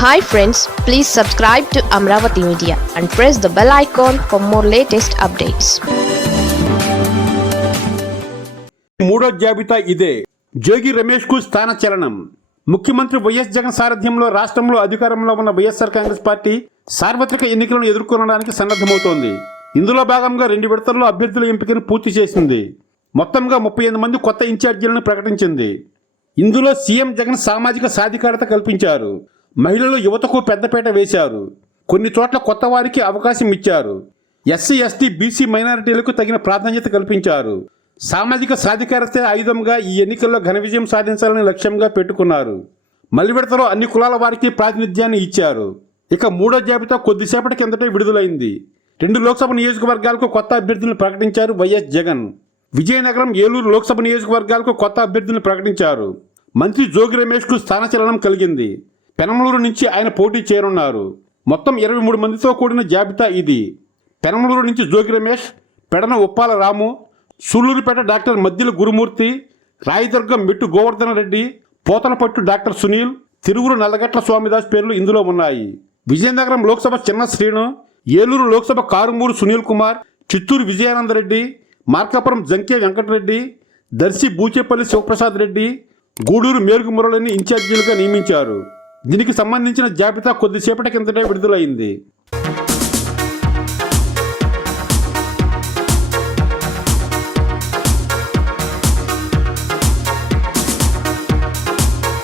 Hi friends please subscribe to Amaravati media and press the bell icon for more latest updates మూడో జాబితా ఇదే. జోగి రమేష్కు స్థానచలనం ముఖ్యమంత్రి YS Jagan సారథ్యంలో రాష్ట్రంలో అధికారంలో ఉన్న వైఎస్ఆర్ కాంగ్రెస్ పార్టీ సార్వత్రిక ఎన్నికలను ఎదుర్కొనడానికి సన్నద్ధమవుతోంది. ఇందులో భాగంగా రెండు విడతల్లో అభ్యర్థుల ఎంపికను పూర్తి చేసింది. మొత్తంగా ముప్పై ఎనిమిది మంది కొత్త ఇన్ఛార్జీలను ప్రకటించింది. ఇందులో సీఎం జగన్ సామాజిక సాధికారత కల్పించారు. మహిళలు యువతకు పెద్దపీట వేశారు. కొన్ని చోట్ల కొత్త వారికి అవకాశం ఇచ్చారు. ఎస్సీ ఎస్టీ బీసీ మైనారిటీలకు తగిన ప్రాధాన్యత కల్పించారు. సామాజిక సాధికారత ఆయుధంగా ఈ ఎన్నికల్లో ఘన విజయం సాధించాలని లక్ష్యంగా పెట్టుకున్నారు. మలి అన్ని కులాల వారికి ప్రాతినిధ్యాన్ని ఇచ్చారు. ఇక మూడో జాబితా కొద్దిసేపటి కిందటే విడుదలైంది. రెండు లోక్సభ నియోజకవర్గాలకు కొత్త అభ్యర్థులను ప్రకటించారు వైఎస్ జగన్. విజయనగరం ఏలూరు లోక్సభ నియోజకవర్గాలకు కొత్త అభ్యర్థులను ప్రకటించారు. మంత్రి జోగి రమేష్కు స్థానచలనం కలిగింది. పెనమలూరు నుంచి ఆయన పోటీ చేయనున్నారు. మొత్తం ఇరవై మూడు మందితో కూడిన జాబితా ఇది. పెనమలూరు నుంచి జోగి రమేష్ పెడన ఉప్పాల రాము సూళ్ళూరుపేట డాక్టర్ మద్దిల గురుమూర్తి రాయదుర్గం మిట్టు గోవర్ధన రెడ్డి పోతనపట్టు డాక్టర్ సునీల్ తిరువురు నల్లగట్ల స్వామిదాస్ పేర్లు ఇందులో ఉన్నాయి. విజయనగరం లోక్సభ చిన్న శ్రీను ఏలూరు లోక్సభ కారుమూరు సునీల్ కుమార్ చిత్తూరు విజయానందరెడ్డి మార్కాపురం జంకే వెంకటరెడ్డి దర్శి బూచేపల్లి శివప్రసాద్ రెడ్డి గూడూరు మేరుగు మురళిని ఇన్ఛార్జీలుగా నియమించారు. దీనికి సంబంధించిన జాబితా కొద్దిసేపటి కిందటే విడుదలైంది.